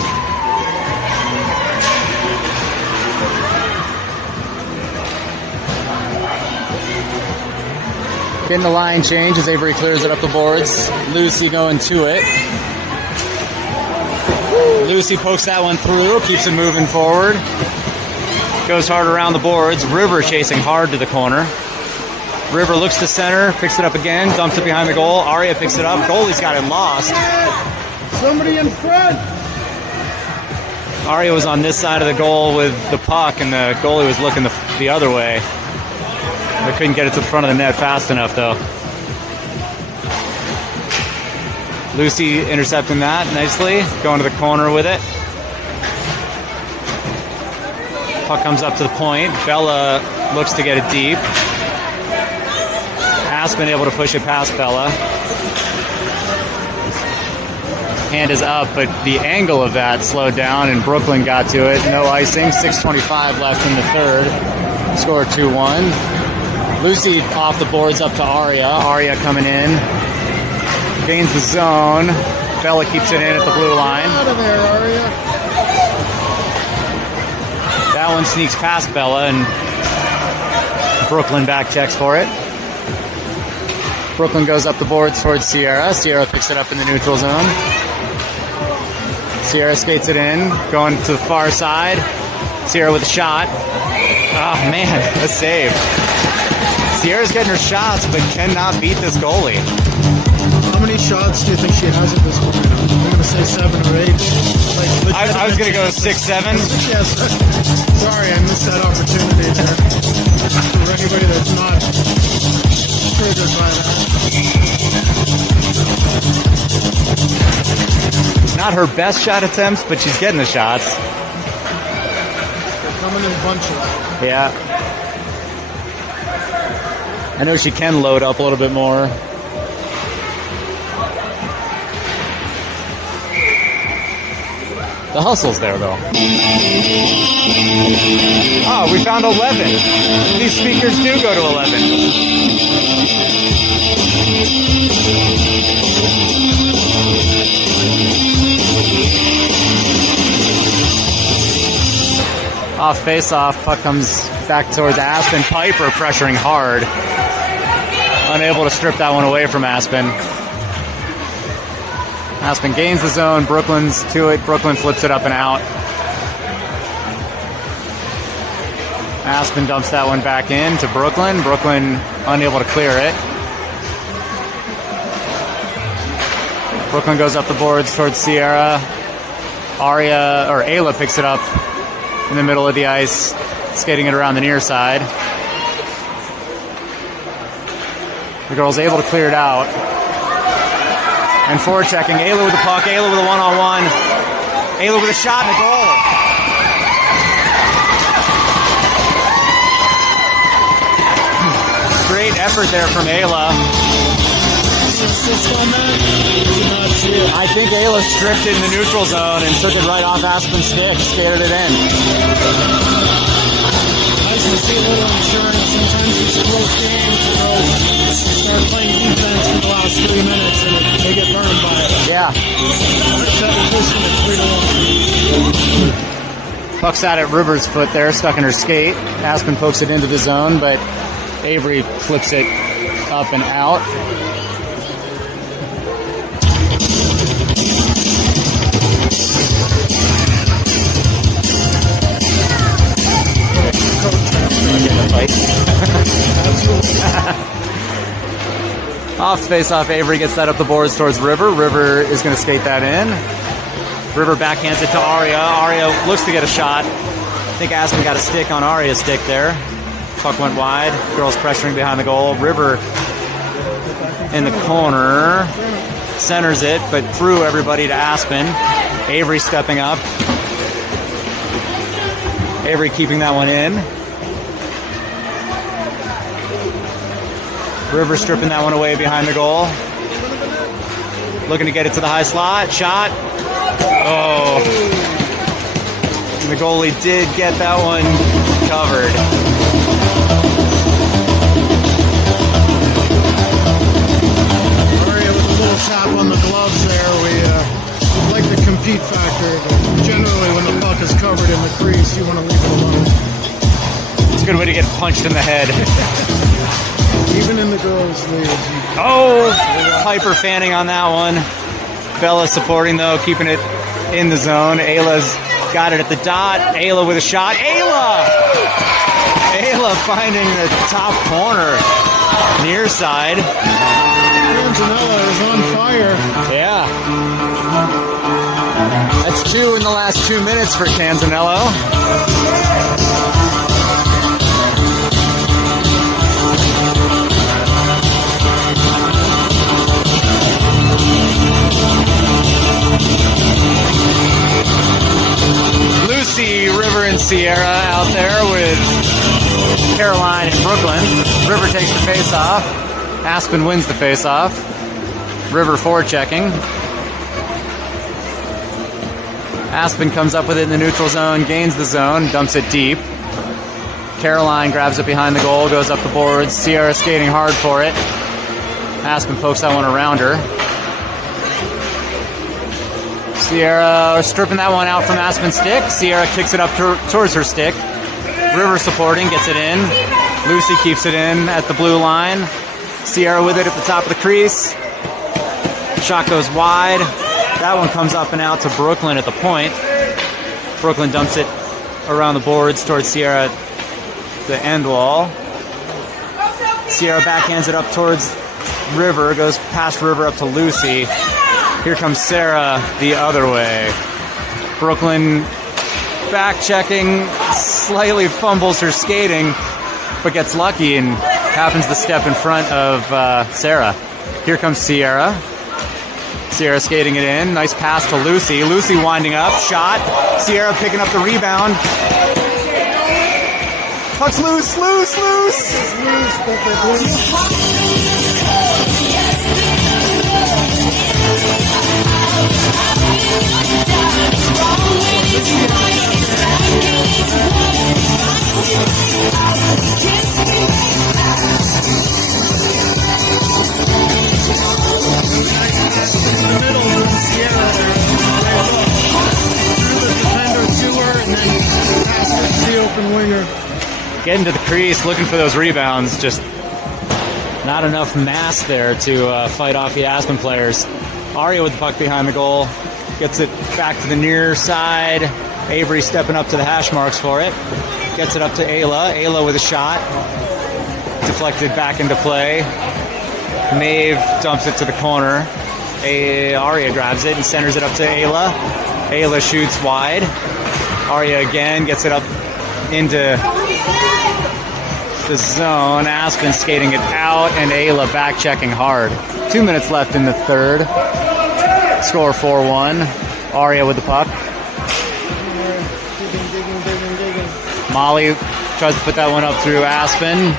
Getting the line change as Avery clears it up the boards. Lucy going to it. Lucy pokes that one through, keeps it moving forward. Goes hard around the boards. River chasing hard to the corner. River looks to center, picks it up again, dumps it behind the goal. Aria picks it up. Goalie's got it lost. Somebody in front! Aria was on this side of the goal with the puck, and the goalie was looking the other way. They couldn't get it to the front of the net fast enough, though. Lucy intercepting that nicely, going to the corner with it. Puck comes up to the point. Bella looks to get it deep. Aspen able to push it past Bella. Hand is up, but the angle of that slowed down, and Brooklyn got to it. No icing. 6:25 left in the third. Score 2-1. Lucy off the boards up to Aria. Aria coming in. Gains the zone. Bella keeps it in at the blue line. Out of there, Aria. That one sneaks past Bella, and Brooklyn back checks for it. Brooklyn goes up the boards towards Sierra. Sierra picks it up in the neutral zone. Sierra skates it in, going to the far side. Sierra with a shot. Oh man, a save. Sierra's getting her shots, but cannot beat this goalie. How many shots do you think she has at this point? I'm going to say 7 or 8. Like, I was going to go 6, 7. Yes. Sorry, I missed that opportunity there. For anybody that's not triggered by that. Not her best shot attempts, but she's getting the shots. They're coming in bunches. Yeah. I know she can load up a little bit more. The hustle's there, though. Oh, we found 11. These speakers do go to 11. Off face-off, puck comes back towards Aspen. Piper pressuring hard. Unable to strip that one away from Aspen. Aspen gains the zone. Brooklyn's to it. Brooklyn flips it up and out. Aspen dumps that one back in to Brooklyn. Brooklyn unable to clear it. Brooklyn goes up the boards towards Sierra. Ayla picks it up in the middle of the ice, skating it around the near side. The girl's able to clear it out. And forechecking. Ayla with the puck. Ayla with a one-on-one. Ayla with a shot and a goal. Great effort there from Ayla. I think Ayla stripped it in the neutral zone and took it right off Aspen's stick, skated it in. Nice to see a little insurance. Sometimes these close games, start playing defense in the last 3 minutes and they get burned by it. Yeah. Puck's out at Rivers' foot there, stuck in her skate. Aspen pokes it into the zone, but Avery flips it up and out. Off face-off, Avery gets that up the boards towards River. River is going to skate that in. River backhands it to Aria. Aria looks to get a shot. I think Aspen got a stick on Aria's stick there. Puck went wide. Girls pressuring behind the goal. River in the corner. Centers it, but threw everybody to Aspen. Avery stepping up. Avery keeping that one in. River stripping that one away behind the goal. Looking to get it to the high slot. Shot. Oh. The goalie did get that one covered. Aria with a little tap on the gloves there. We like the compete factor. But generally, when the puck is covered in the crease, you want to leave it alone. It's a good way to get punched in the head. Even in the girls' league. Oh, Piper fanning on that one. Bella supporting, though, keeping it in the zone. Ayla's got it at the dot. Ayla with a shot. Ayla finding the top corner. Near side. Canzanella is on fire. Yeah. That's 2 in the last 2 minutes for Canzanello. Lucy, River, and Sierra out there with Caroline and Brooklyn. River takes the face-off. Aspen wins the face-off. River forechecking. Aspen comes up with it in the neutral zone, gains the zone, dumps it deep. Caroline grabs it behind the goal, goes up the boards. Sierra skating hard for it. Aspen pokes that one around her. Sierra stripping that one out from Aspen's stick. Sierra kicks it up towards her stick. River supporting, gets it in. Lucy keeps it in at the blue line. Sierra with it at the top of the crease. Shot goes wide. That one comes up and out to Brooklyn at the point. Brooklyn dumps it around the boards towards Sierra, the end wall. Sierra backhands it up towards River, goes past River up to Lucy. Here comes Sarah the other way. Brooklyn back checking, slightly fumbles her skating, but gets lucky and happens to step in front of Sarah. Here comes Sierra. Sierra skating it in. Nice pass to Lucy. Lucy winding up. Shot. Sierra picking up the rebound. Puck's loose, loose, loose. Getting to the crease, looking for those rebounds. Just not enough mass there to fight off the Aspen players. Aria with the puck behind the goal. Gets it back to the near side. Avery stepping up to the hash marks for it. Gets it up to Ayla. Ayla with a shot. Deflected back into play. Maeve dumps it to the corner. Aria grabs it and centers it up to Ayla. Ayla shoots wide. Aria again gets it up into the zone. Aspen skating it out and Ayla back checking hard. 2 minutes left in the third. Score 4-1. Aria with the puck. Molly tries to put that one up through Aspen.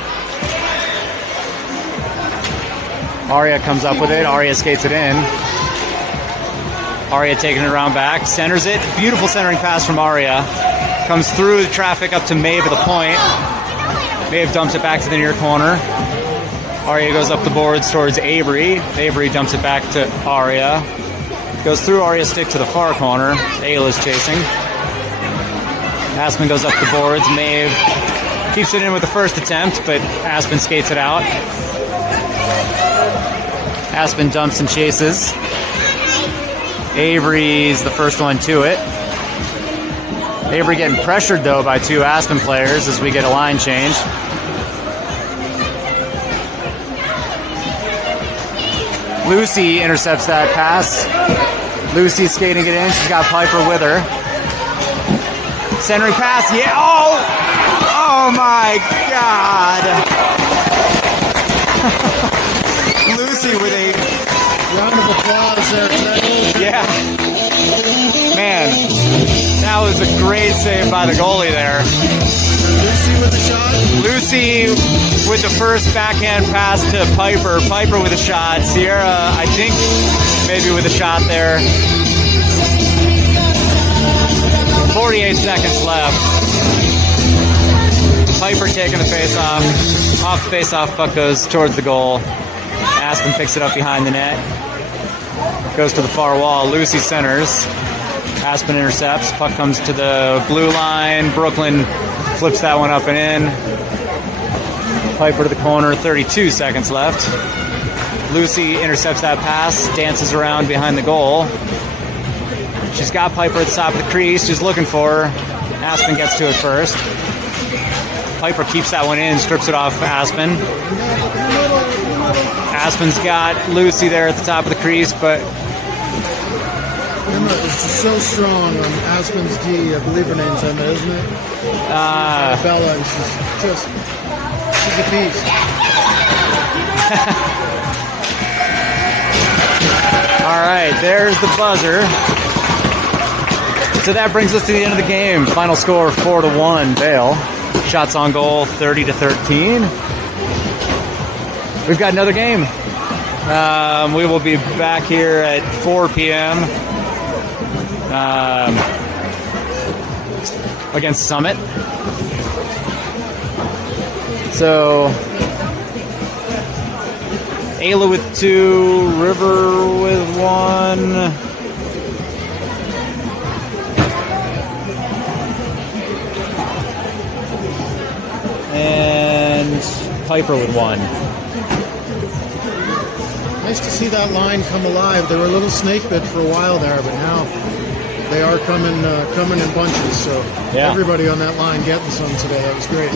Aria comes up with it. Aria skates it in. Aria taking it around back. Centers it. Beautiful centering pass from Aria. Comes through the traffic up to Maeve at the point. Maeve dumps it back to the near corner. Aria goes up the boards towards Avery. Avery dumps it back to Aria. Goes through Aria's stick to the far corner. Ayla's chasing. Aspen goes up the boards. Maeve keeps it in with the first attempt, but Aspen skates it out. Aspen dumps and chases. Avery's the first one to it. Avery getting pressured, though, by two Aspen players as we get a line change. Lucy intercepts that pass. Lucy skating it in. She's got Piper with her. Centering pass. Yeah. Oh! Oh, my God. Lucy with a round of applause there. Yeah. Man, that was a great save by the goalie there. Lucy with the shot. Lucy with the first backhand pass to Piper. Piper with a shot. Sierra, I think, maybe with a shot there. 48 seconds left. Piper taking the face-off. Off the face-off, puck goes towards the goal. Aspen picks it up behind the net. Goes to the far wall. Lucy centers. Aspen intercepts. Puck comes to the blue line. Brooklyn flips that one up and in. Piper to the corner. 32 seconds left. Lucy intercepts that pass. Dances around behind the goal. She's got Piper at the top of the crease. She's looking for her. Aspen gets to it first. Piper keeps that one in. Strips it off Aspen. Aspen's got Lucy there at the top of the crease, but Emma is just so strong on Aspen's D. I believe her name's Emma, isn't it? Bella, and she's a beast. All right, there's the buzzer. So that brings us to the end of the game. Final score 4-1, Vail. Shots on goal 30-13. We've got another game. We will be back here at 4 p.m. Against Summit. So Ayla with 2, River with 1. And Piper with 1. Nice to see that line come alive. They were a little snake bit for a while there, but now they are coming in bunches. So Yeah. everybody on that line getting some today. That was great.